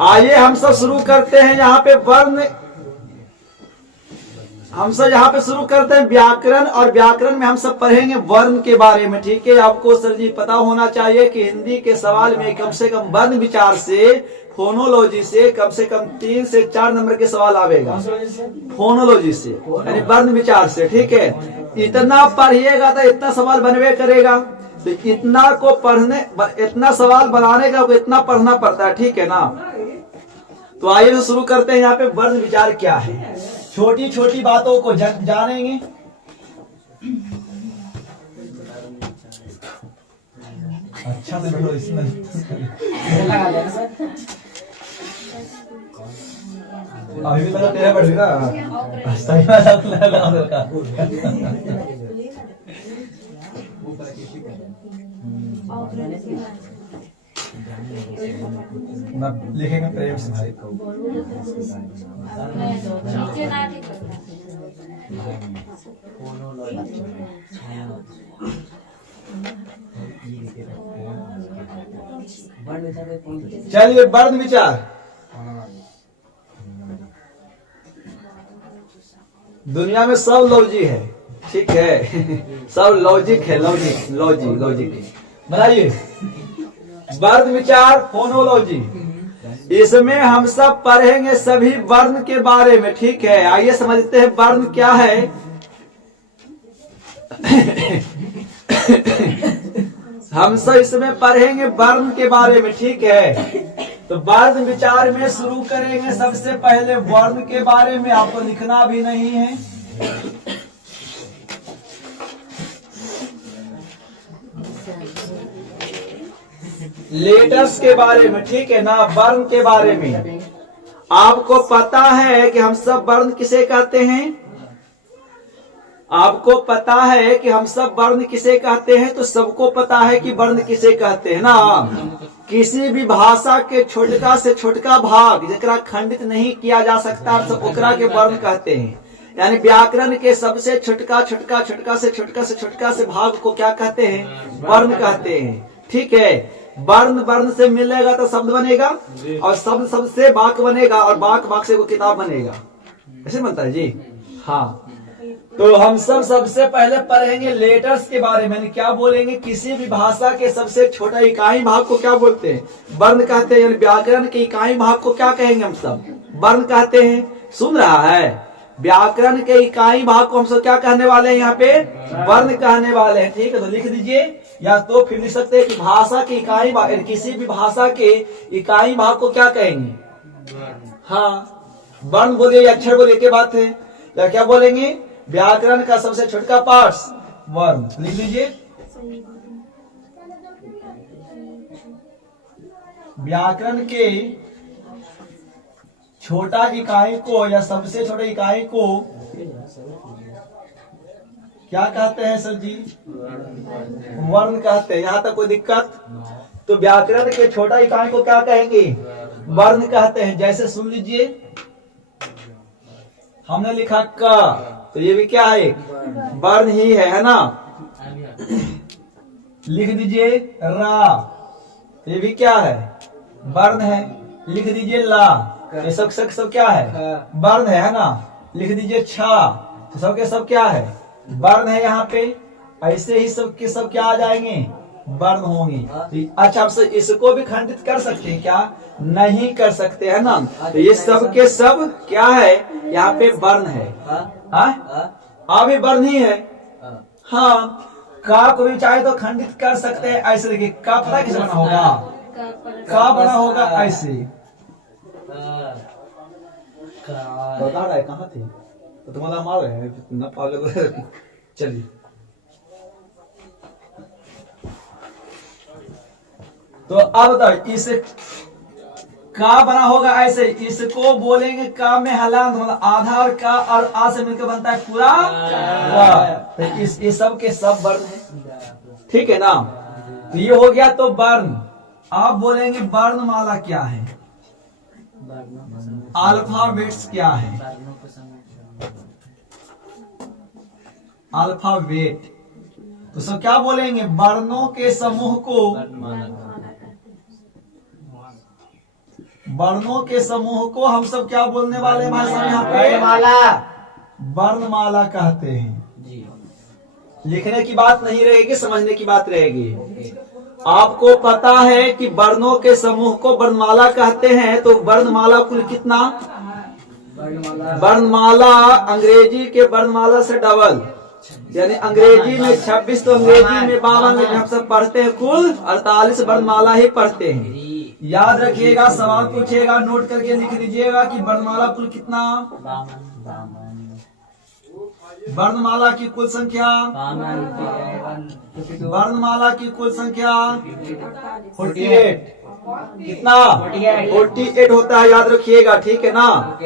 आइए हम सब शुरू करते हैं यहाँ पे वर्ण। हम सब यहाँ पे शुरू करते हैं व्याकरण, और व्याकरण में हम सब पढ़ेंगे वर्ण के बारे में। ठीक है, आपको सर जी पता होना चाहिए कि हिंदी के सवाल में कम से कम वर्ण विचार से, फोनोलॉजी से कम 3 से 4 नंबर के सवाल आवेगा। फोनोलॉजी से यानी वर्ण विचार से। ठीक है, इतना पढ़िएगा तो इतना सवाल बनवे करेगा। तो इतना को पढ़ने, इतना सवाल बनाने का इतना पढ़ना पड़ता है। ठीक है ना। तो आइए शुरू करते हैं। यहाँ पे वर्ण विचार क्या है, छोटी छोटी बातों को जानेंगे। अच्छा से बैठो इसमें। अभी भी लगा तेरा बैठ गया। सही बात लगा। लिखेंगे प्रेम से भाई। चलिए वर्ण विचार। दुनिया में सब लॉजिक है। ठीक है, सब लॉजिक है। लॉजिक बनाइए वर्ण विचार फोनोलॉजी। इसमें हम सब पढ़ेंगे सभी वर्ण के बारे में। ठीक है, आइए समझते हैं वर्ण क्या है। हम सब इसमें पढ़ेंगे वर्ण के बारे में। ठीक है, तो वर्ण विचार में शुरू करेंगे सबसे पहले वर्ण के बारे में। आपको लिखना भी नहीं है। लेटर्स के बारे में। ठीक है ना, वर्ण के बारे में आपको पता है कि हम सब वर्ण किसे कहते हैं। आपको पता है कि हम सब वर्ण किसे कहते हैं। तो सबको पता है कि वर्ण किसे कहते हैं ना। किसी भी भाषा के छोटका से छोटका भाग जरा खंडित नहीं किया जा सकता, तो ओकरा के वर्ण कहते हैं। यानी व्याकरण के सबसे छोटका से भाग को क्या कहते हैं, वर्ण कहते हैं। ठीक है, वर्ण से मिलेगा तो शब्द बनेगा, और शब्द से वाक बनेगा, और वाक से वो किताब बनेगा। ऐसे बनता है जी। हाँ, तो हम सब सबसे पहले पढ़ेंगे लेटर्स के बारे में। क्या बोलेंगे, किसी भी भाषा के सबसे छोटा इकाई भाग को क्या बोलते हैं, वर्ण कहते हैं। यानी व्याकरण के इकाई भाग को क्या कहेंगे, हम सब वर्ण कहते हैं। सुन रहा है, व्याकरण के इकाई भाग को हम सब क्या कहने वाले हैं, यहाँ पे वर्ण कहने वाले हैं। ठीक है, तो लिख दीजिए, या तो फिर लिख सकते हैं कि भाषा के इकाई भाग, किसी भी भाषा के इकाई भाग को क्या कहेंगे। हाँ, वर्ण बोलिए या अक्षर बोलिए, क्या बात है। या क्या बोलेंगे, व्याकरण का सबसे छोटा पार्ट वर्ण। लिख लीजिए, व्याकरण के छोटा इकाई को या सबसे छोटे इकाई को क्या कहते हैं सर जी, वर्ण कहते हैं। यहाँ तक कोई दिक्कत। तो व्याकरण के छोटा इकाई को क्या कहेंगे, वर्ण कहते हैं। जैसे सुन लीजिए, हमने लिखा का, तो ये भी क्या है, वर्ण ही है ना। लिख दीजिए रा, ये भी क्या है, वर्ण है। लिख दीजिए ला, ये सब क्या है, वर्ण है ना। लिख दीजिए छा, तो सब के सब क्या है, वर्ण है यहाँ पे। ऐसे ही सब के सब क्या आ जाएंगे, वर्ण होंगे। अच्छा, आप इसको भी खंडित कर सकते हैं क्या, नहीं कर सकते है ना। तो ये सब के सब क्या है, यहाँ पे वर्ण है। हाँ, भी वर्ण ही है। हाँ, का को भी चाहे तो खंडित कर सकते हैं। ऐसे देखिए, का पता किस बना होगा, का बना होगा ऐसे। बता रहा है कहाँ थे, तो तुम्हारा मार रहे हैं न पागल। चलिए, तो अब बताओ, इस का बना होगा ऐसे। इसको बोलेंगे का में हलांत, मतलब आधा और का और आ से मिलकर बनता है पूरा तो इस सब के सब वर्ण है। ठीक है ना। तो ये हो गया तो वर्ण। आप बोलेंगे वर्णमाला क्या है, अल्फाबेट्स क्या है, अल्फाबेट। तो सब क्या बोलेंगे, वर्णों के समूह को वर्णों के समूह को हम सब क्या बोलने वाले हैं भाई साहब यहाँ पे? वर्णमाला। वर्णमाला कहते हैं। जी। लिखने की बात नहीं रहेगी, समझने की बात रहेगी। आपको पता है कि वर्णों के समूह को वर्णमाला कहते हैं, तो वर्णमाला कुल कितना? वर्णमाला अंग्रेजी के वर्णमाला से डबल, यानी अंग्रेजी में 26 तो अंग्रेजी में 52 में हम सब पढ़ते हैं कुल 48 वर्णमाला ही पढ़ते हैं। याद रखिएगा, सवाल पूछेगा नोट करके लिख लीजिएगा कि वर्णमाला कुल कितना? वर्णमाला की कुल संख्या, वर्णमाला की कुल संख्या 48। कितना? 48 होता है, याद रखिएगा, ठीक है ना?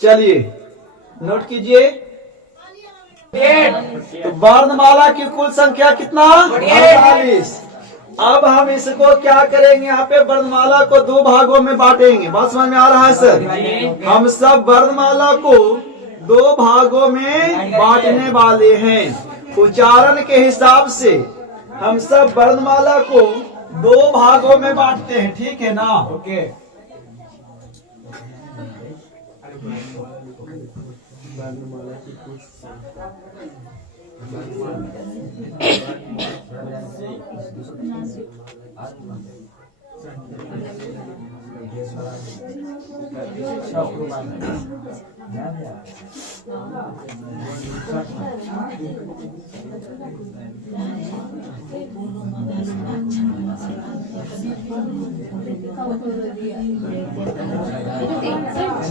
चलिए नोट कीजिए। तो वर्णमाला की कुल संख्या कितना? 48। अब हम इसको क्या करेंगे, यहाँ पे वर्णमाला को 2 भागों में बांटेंगे। बात समझ में आ रहा है सर? हम सब वर्णमाला को 2 भागों में बांटने वाले हैं। उच्चारण के हिसाब से हम सब वर्णमाला को 2 भागों में बांटते हैं, ठीक है ना? ओके।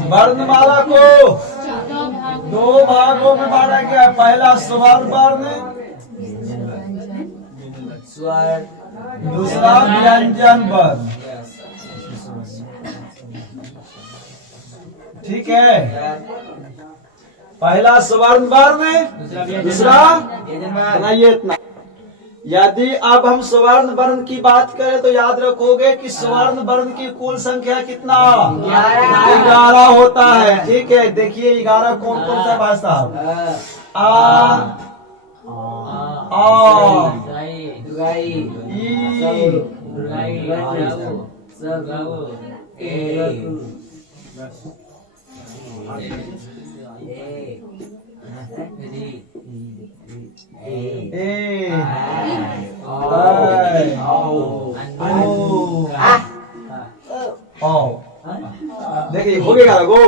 वर्णमाला को 2 भागों में बांटा गया है। पहला स्वर्ण वर्ण, दूसरा व्यंजन वर्ण, ठीक है? पहला स्वर्ण वर्ण, दूसरा बनाइए इतना। यदि अब हम स्वर्ण वर्ण की बात करें तो याद रखोगे कि स्वर्ण वर्ण की कुल संख्या कितना? 11 होता है, ठीक है? देखिए 11 कौन कौन सा भाई साहब? आ, देखिए हो गया गो,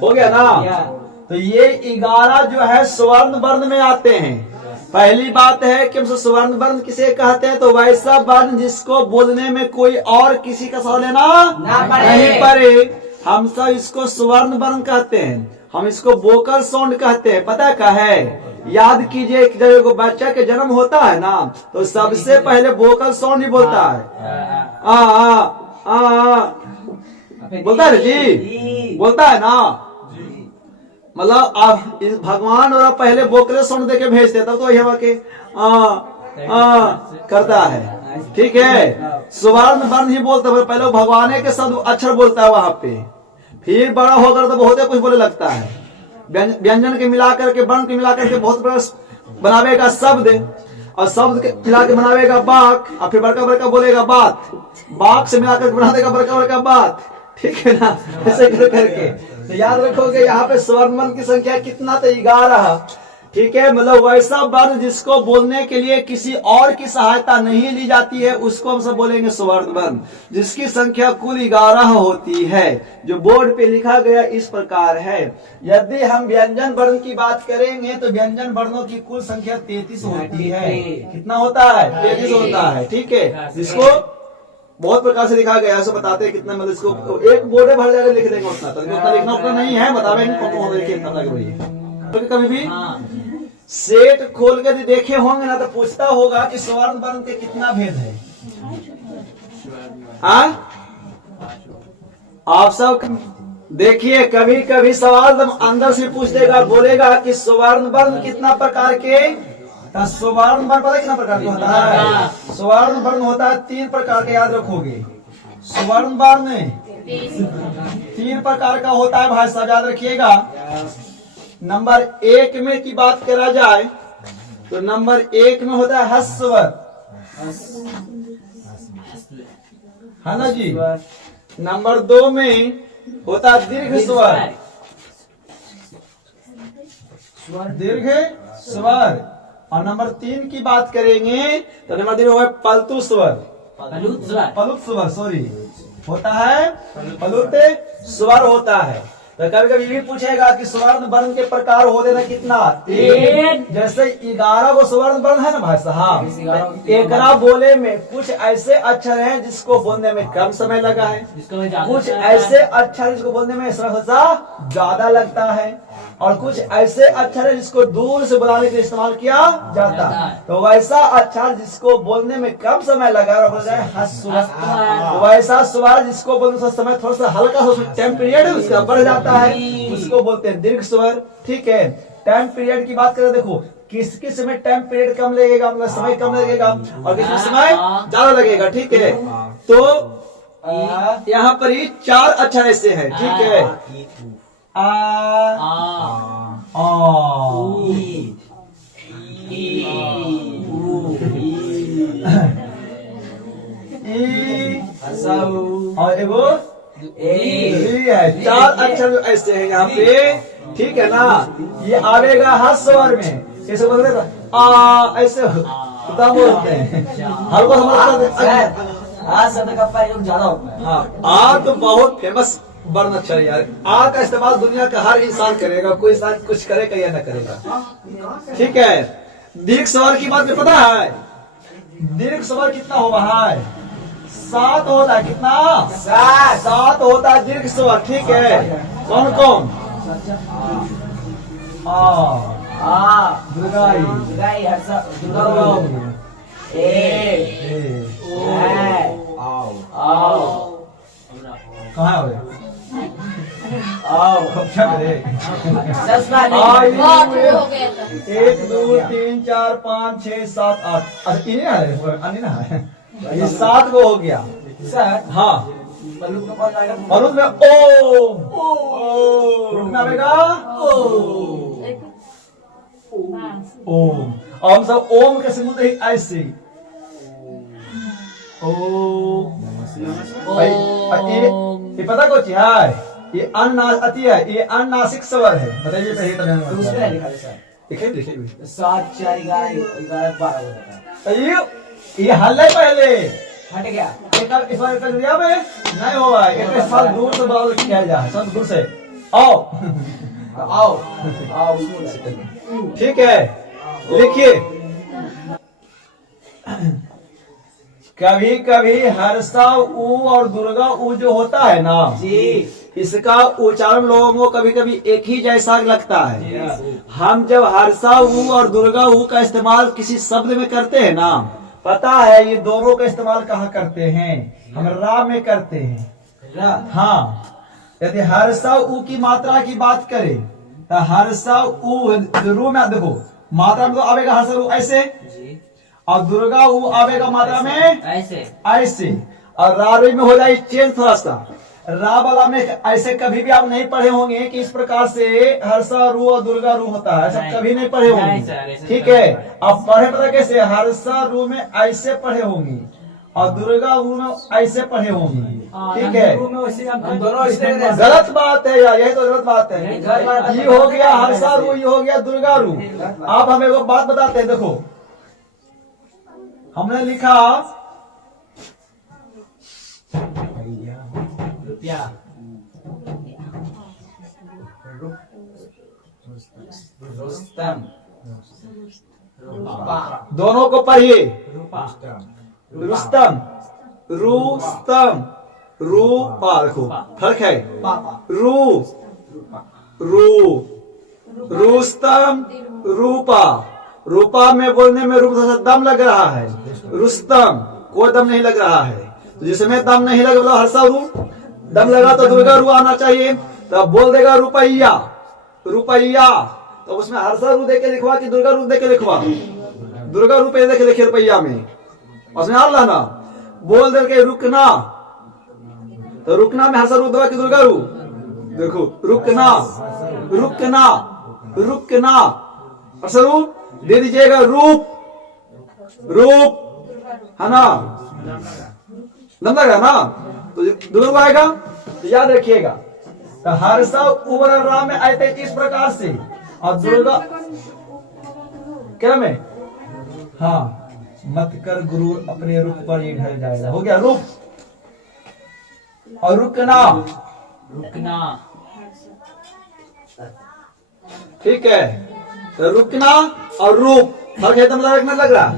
हो गया ना? तो ये 11 जो है स्वर्ण वर्ण में आते हैं। पहली बात है कि हम स्वर्ण वर्ण किसे कहते हैं, तो वैसा वर्ण जिसको बोलने में कोई और किसी का सवाल लेना नहीं पड़े, हम सब इसको स्वर्ण वर्ण कहते हैं। हम इसको वोकल साउंड कहते हैं। पता क्या है? याद कीजिए कि जब एक बच्चा के जन्म होता है ना, तो सबसे पहले वोकल साउंड ही बोलता है। बोलता है जी, बोलता है ना? मतलब आप इस भगवान और आप पहले वोकल साउंड देके भेजते, तब तो यह के करता है, ठीक है? स्वर्ण वर्ण ही बोलता है, पहले भगवान के शब्द अक्षर बोलता है वहां पे, फिर बड़ा होकर तो बहुत कुछ बोले लगता है। व्यंजन के मिलाकर के, वर्ण के मिलाकर के बहुत बड़ा बनावेगा शब्द, और शब्द के मिला के बनावेगा वाक, और फिर बड़का बड़का बोलेगा बात, वाक से मिलाकर बना देगा बड़का बड़का बात, ठीक है ना? ऐसे कर करके तो याद रखोगे यहाँ पे स्वर्ण वर्ण की संख्या कितना? तो 11, ठीक है? मतलब वैसा वर्ण जिसको बोलने के लिए किसी और की सहायता नहीं ली जाती है, उसको हम सब बोलेंगे स्वर्ण वर्ण, जिसकी संख्या कुल 11 होती है, जो बोर्ड पे लिखा गया इस प्रकार है। यदि हम व्यंजन वर्ण की बात करेंगे तो व्यंजन वर्णों की कुल संख्या 33 होती है। कितना होता है? 33 होता है, ठीक है? जिसको बहुत प्रकार से लिखा गया है, बताते हैं कितना, मतलब इसको एक बोर्ड भर जाकर लिख देंगे उतना, तो उतना लिखना उतना नहीं है, बतावेंगे कौन लिखे इतना लगे। कभी भी सेट खोल कर देखे होंगे ना, तो पूछता होगा कि स्वर्ण वर्ण के कितना भेद है। आप सब देखिए, कभी कभी सवाल अंदर से पूछ देगा, बोलेगा कि स्वर्ण वर्ण कितना प्रकार के? स्वर्ण वर्ण पता कितना प्रकार का होता है? स्वर्ण वर्ण होता है 3 प्रकार के, याद रखोगे। स्वर्ण वर्ण 3 प्रकार का होता है भाई साहब, याद रखिएगा। नंबर 1 में की बात करा जाए तो नंबर 1 में होता है ह्रस्व स्वर, है ना जी। नंबर 2 में होता है दीर्घ स्वर, दीर्घ स्वर। और नंबर 3 की बात करेंगे तो नंबर 3 में हुआ पलतू स्वर, पलुत स्वर, सॉरी, होता है पलुत स्वर होता है। तो कभी कभी भी पूछेगा कि स्वर्ण वर्ण के प्रकार होते ना कितना 3, जैसे 11 को स्वर्ण वर्ण है ना भाई साहब। एकरा बोले में कुछ ऐसे अक्षर हैं जिसको बोलने में कम समय लगा है, कुछ ऐसे अक्षर जिसको बोलने में थोड़ा ज्यादा लगता है, और कुछ ऐसे अक्षर है जिसको दूर से बुलाने के लिए इस्तेमाल किया जाता है। तो वैसा अक्षर जिसको बोलने में कम समय लगा और बोला जाए ह्रस्व, वैसा स्वर जिसको बोलने से समय थोड़ा सा हल्का सा टाइम पीरियड उसका बढ़ जाता है, उसको बोलते हैं दीर्घ स्वर। ठीक है, टाइम पीरियड की बात करें, देखो किस किस में टाइम पीरियड कम लगेगा, मतलब समय कम लगेगा, और किस समय ज्यादा लगेगा। ठीक है, तो यहाँ पर ही 4 अक्षर ऐसे हैं। ठीक है, आ, और एगो है। 4 अक्षर जो ऐसे हैं यहाँ पे, ठीक है ना। ये आवेगा हर स्वर में, कैसे बोलते हैं ऐसे बोलते हैं, हल्को समझते हैं। ज्यादा होता है। हाँ, आ तो बहुत फेमस वर्ण अक्षर यार। आ का इस्तेमाल दुनिया का हर इंसान करेगा, कोई इंसान कुछ करेगा या न करेगा। ठीक है, दीर्घ स्वर की बात में पता है दीर्घ स्वर कितना हुआ है? 7 होता है। कितना? 7 होता है दीर्घ स्वर। ठीक है, कौन कौन? कहाँ हो गए? 1 2 3 4 5 6 7 8। अच्छा इन्हें ना है, ये 7 को हो गया। हाँ, मरुद में ओम, रुकना पड़ेगा ओम। और हम सब ओम कैसे बोलते हैं? ऐसे ओम। ये पता कुछ है? ये अन्नाती है, ये अन्नासिक स्वर है। बताइए पहले देखिए 7 4 11 12 ये हल है, पहले हट गया। इस बार में नहीं होगा। एक साल दूर से बाल किया जाए, सब दूर से आओ आओ आओ। ठीक है, लिखिए। कभी कभी हर्षा ऊ और दुर्गा ऊ जो होता है ना जी, इसका उच्चारण लोगों को कभी कभी एक ही जैसा लगता है। हम जब हर्षा ऊ और दुर्गा ऊ का इस्तेमाल किसी शब्द में करते हैं ना, पता है ये दोनों का इस्तेमाल कहाँ करते हैं? हम रा में करते हैं। हाँ, यदि हर्षा ऊ की मात्रा की बात करें तो हर्षा ऊ रू में देखो मात्रा में तो आवेगा हर्षा ऊ ऐसे, और दुर्गा ऊ आवेगा मात्रा में ऐसे, और रावी में हो जाए चेंज थोड़ा सा। रा वाला में ऐसे कभी भी आप नहीं पढ़े होंगे कि इस प्रकार से हर्षा रू और दुर्गा रू होता है, ऐसा कभी नहीं पढ़े होंगे। ठीक है, आप पढ़े पता कैसे? हर्षा रू में ऐसे पढ़े होंगे और दुर्गा रू में ऐसे पढ़े होंगे। ठीक है, गलत बात है यार, यही तो गलत बात है। ये हो गया हर्षा रू, ये हो गया दुर्गा रू। आप हमें वो बात बताते हैं, देखो हमने लिखा रुस्तम, दोनों को पढ़िए। रुस्तम, रुस्तम, रूपा, देखो फर्क है। रू रू, रुस्तम, रूपा। रूपा में बोलने में रूप से दम लग रहा है, रुस्तम कोई दम नहीं लग रहा है। तो जिसमें दम नहीं लग रहा हर्षा रू, दम लगा तो दुर्गा रू आना चाहिए। तो अब बोल देगा रुपया, रुपया, तो उसमें हर्षा रू देके लिखवा कि दुर्गा रू देके लिखवा? दुर्गा रू पे देखे लिखे रुपया में, उसमें आ लाना। बोल दे के रुकना, तो रुकना में हर्षा रू दवा कि दुर्गा रू? देखो रुकना, रुकना, रुकना, हर्षा रू दे दीजिएगा। रूप, रूप, है ना, लम लगा ना, तो दुर्ग आएगा। तो याद रखिएगा, तो हर्ष उबरा में आए थे इस प्रकार से, और दुर्गा क्या में, हाँ, मत कर गुरु अपने रूप पर ही ढल जाएगा। हो गया रूप और रुकना, रुकना, ठीक है। तो रुकना और रूप फर्क है, तो मतलब रखना लग रहा,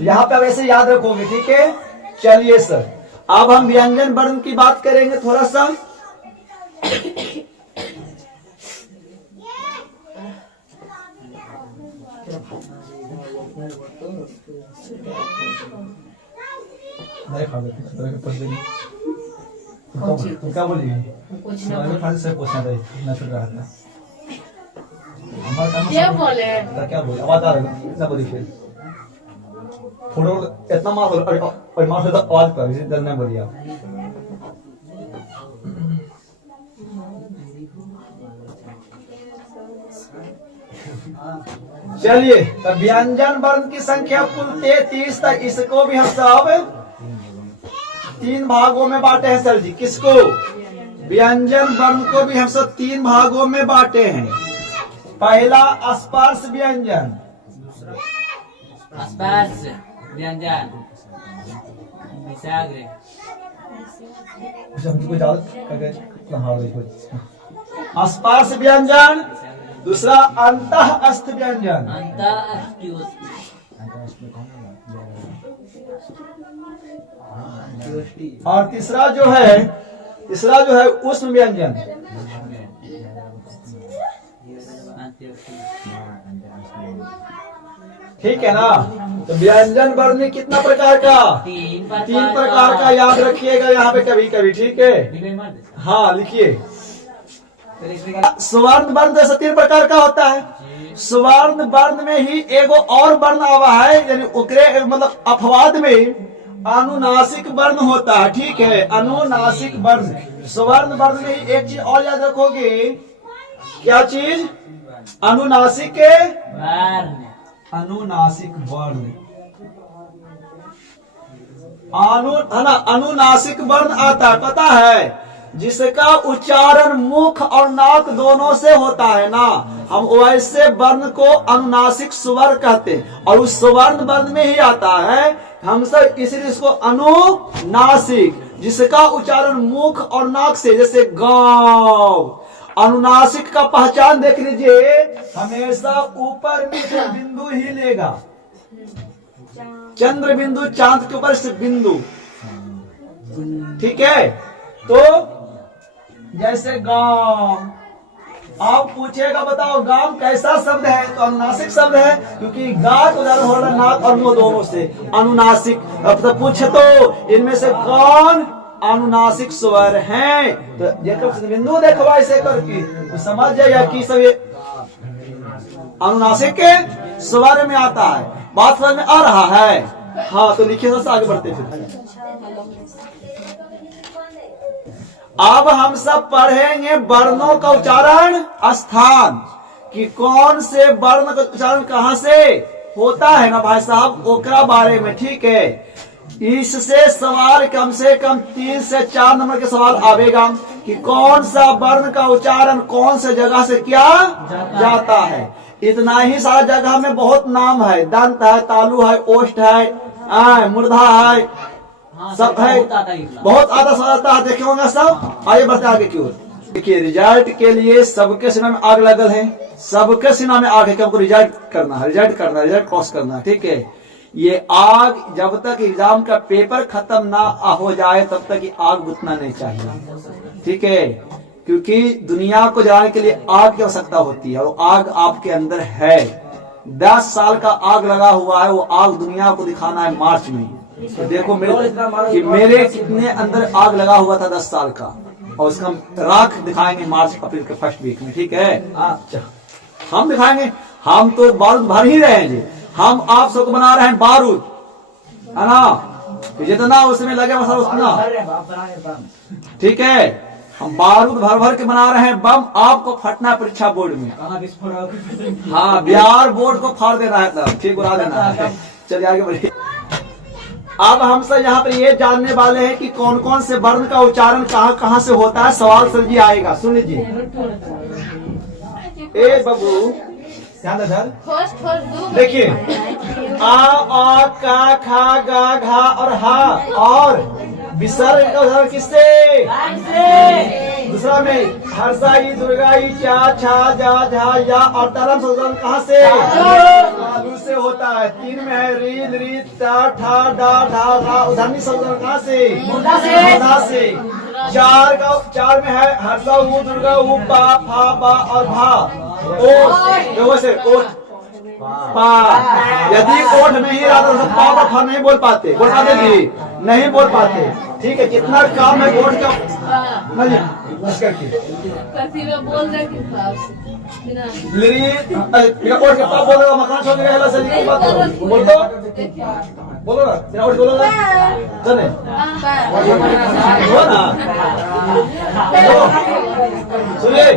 यहाँ पे अब ऐसे याद रखोगे, ठीक है। चलिए सर, अब हम व्यंजन वर्ण की बात करेंगे थोड़ा सा। क्या बोलिए, क्या बोले? क्या बोले, आवाज आ रही है, बोली फिर थोड़ा इतना मार और मार से आवाज पर जल्द नहीं बोलिए आप। चलिए, तब व्यंजन वर्ण की संख्या कुल 33 तक, इसको भी हम सब 3 भागों में बांटे हैं सर जी। किसको? व्यंजन वर्ण को भी हम सब 3 भागों में बांटे हैं। पहला स्पर्श व्यंजन, स्पर्श व्यंजन, विसर्ग, स्पर्श व्यंजन, दूसरा अंतःस्थ व्यंजन, और तीसरा जो है उष्ण व्यंजन। ठीक है ना। तो व्यंजन वर्ण कितना प्रकार का? 3 प्रकार का याद रखिएगा यहाँ पे कभी कभी, ठीक है। हाँ लिखिए, स्वर्ण वर्ण जैसे 3 प्रकार का होता है। स्वर्ण वर्ण में ही एगो और वर्ण आवा है, यानी उकरे मतलब अपवाद में अनुनासिक वर्ण होता है, ठीक है। अनुनासिक वर्ण, स्वर्ण वर्ण में ही एक चीज और याद रखोगे, क्या चीज? अनुनासिक वर्ण, अनुनासिक वर्ण, है ना। अनुनासिक वर्ण आता है, पता है, जिसका उच्चारण मुख और नाक दोनों से होता है ना, हम वैसे वर्ण को अनुनासिक स्वर कहते हैं, और उस स्वर्ण वर्ण में ही आता है हम सब, इसलिए इसको अनुनासिक, जिसका उच्चारण मुख और नाक से, जैसे गांव। अनुनासिक का पहचान देख लीजिए, हमेशा ऊपर में बिंदु ही लेगा, चंद्र बिंदु, चांद के ऊपर से बिंदु, ठीक है। तो जैसे गांव, आप पूछेगा बताओ गांव कैसा शब्द है, तो अनुनासिक शब्द है, क्योंकि गा तो उदाहरण हो रहा है नाक और मुंह दोनों से, अनुनासिक। अब तो पूछे तो इनमें से कौन अनुनासिक स्वर हैं, तो जब बिंदु देखो ऐसे करके तो समझ जाएगा कि सब ये अनुनासिक के स्वर में आता है। बात समझ में आ रहा है? हाँ, तो लिखिए दोस्तों, आगे बढ़ते फिर। अब हम सब पढ़ेंगे वर्णों का उच्चारण स्थान, कि कौन से वर्ण का उच्चारण कहाँ से होता है ना भाई साहब, ओकरा बारे में, ठीक है। इससे सवाल कम से कम 3 से 4 नंबर के सवाल आवेगा, कि कौन सा वर्ण का उच्चारण कौन से जगह से क्या जाता है। इतना ही सारा जगह में बहुत नाम है, दंत है, तालु है, ओष्ठ है, मूर्धा है, सब है, बहुत आधा आता है, देखे होंगे सब। आइए बढ़ते आगे की ओर। देखिए, रिजल्ट के लिए सबके सीना में आग लगल है, सबके सीना में आग है कि हमको रिजल्ट करना है, रिजल्ट क्रॉस करना है, ठीक है। ये आग जब तक एग्जाम का पेपर खत्म ना हो जाए तब तक ये आग बुझना नहीं चाहिए, ठीक है। क्योंकि दुनिया को जलाने के लिए आग की आवश्यकता होती है, और आग आपके अंदर है। 10 साल का आग लगा हुआ है, वो आग दुनिया को दिखाना है मार्च में। तो देखो मेरे कितने अंदर आग लगा हुआ था 10 साल का, और उसका राख दिखाएंगे मार्च अप्रैल के फर्स्ट वीक में, ठीक है। हम दिखाएंगे, हम तो बारूद भर ही रहे हैं जी, हम आप सबको बना रहे हैं बारूद, है ना। जितना उसमें लगे मसाला उतना, ठीक है। हम बारूद भर भर के बना रहे हैं बम, आपको फटना परीक्षा बोर्ड में। हाँ, बिहार बोर्ड को फाड़ देना है, ठीक, उड़ा देना है। चलिए आगे बढ़िए। अब हम सब यहाँ पर ये जानने वाले हैं कि कौन कौन से वर्ण का उच्चारण कहाँ कहाँ से होता है। सवाल सर जी आएगा, सुन लीजिए। ए बाबू ध्यान दे, देखिए आ का खा गा घा और हा, और विसर्ग का उदाहरण किससे? दूसरा में हर्षा ई दुर्गा ई चा छा जा झा या, और तरम उदाहरण कहाँ से? आलू से होता है। 3 में है रील रीत टा ठा डा ढा धा, उदाहरण उदाहरण कहाँ से? मुद्दा से। 4 में है हर्षा ऊ दुर्गा ऊ पा फा बा और भा, ओठ से ओठ पा। यदि ओठ नहीं रहा तो पा और फा नहीं बोल पाते जी, नहीं बोल पाते। ठीक है, कितना काम है ओठ का बोल रहे ओठ के पाप बोलेगा, मकान छोड़ देगा, बोल दो, बोलो ना, तेरा ओठ बोलो ना, चले ना, सुनिए,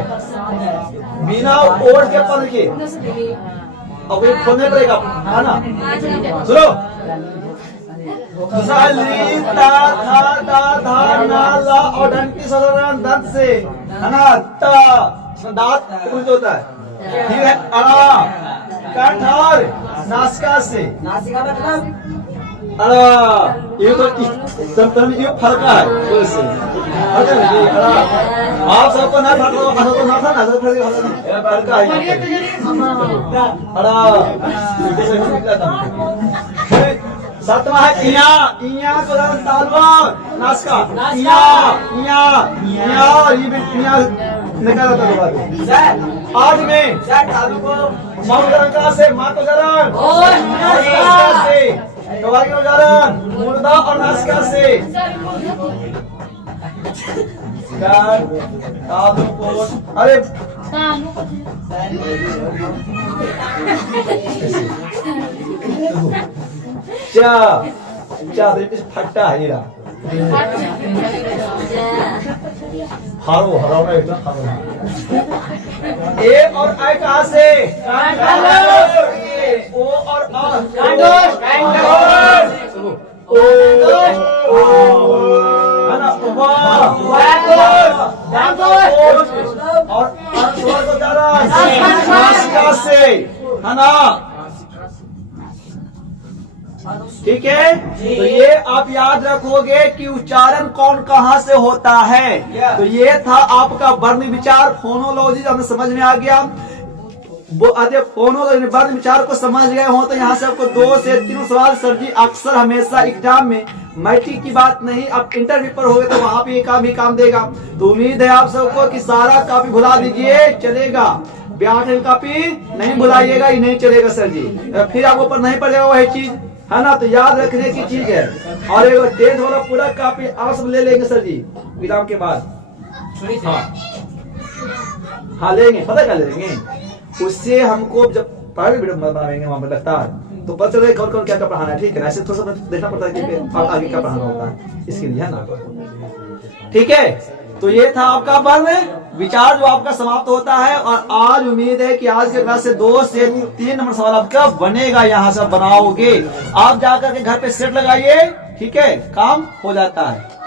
बिना ओठ के पद के अब ये खोलने पड़ेगा, है ना? सुनो, ता था ता धा ना ला और डंटी साधारण दंत से, है ना? ता दांत उल्ट होता है, ठीक है? कंठ और नासिका से, नासिका मतलब ये तो ये फर्क है उससे। आप सबको ना फर्क हो, तो ना था ना फर्क है। 7वां है इया, इया को तालवा नासिका, इया इया इया, ये भी इया निकाला था बात। 8 में तालु को माँ से माँ को जरा से गवाही का उदाहरण मूर्धा और नासिका से। अरे फट्टा है हीरा हारो हराओ में एकदम हारो। ए और आई कहाँ से? ओ और से, है ना? ठीक है, तो ये आप याद रखोगे कि उच्चारण कौन कहाँ से होता है। तो ये था आपका वर्ण विचार, फोनोलॉजी, हमें समझ में आ गया। फोनोलॉजी वर्ण विचार को समझ गए हो तो यहाँ से आपको 2 से 3 सवाल सर जी अक्सर हमेशा एग्जाम में, मैट्रिक की बात नहीं, अब इंटरव्यू पर हो गए तो वहां पे ये काम देगा। तो उम्मीद है आप सबको कि सारा कॉपी भुला दीजिए, चलेगा। व्याकरण कॉपी नहीं भुलाइएगा, ये नहीं चलेगा सर जी, फिर आपको ऊपर नहीं पड़ेगा वही चीज, है ना? तो याद रखने की चीज है। और एक 10th वाला पूरा कॉपी आप सब ले लेंगे सर जी एग्जाम के बाद। हाँ लेंगे, पता क्या लेंगे, उससे हमको जब प्राइवेट वीडियो बनाएंगे वहां पर लगता है तो पता चलेगा कौन कौन क्या क्या पढ़ाना है। ठीक है, ऐसे थोड़ा सा देखना पड़ता है कि आगे क्या पढ़ाना होता है, इसके लिए, है ना? ठीक है, तो ये था आपका वर्ण विचार जो आपका समाप्त होता है। और आज उम्मीद है कि आज के क्लास से 2 से 3 नंबर सवाल आपका बनेगा, यहाँ से बनाओगे आप, जाकर के घर पे सेट लगाइए। ठीक है, काम हो जाता है।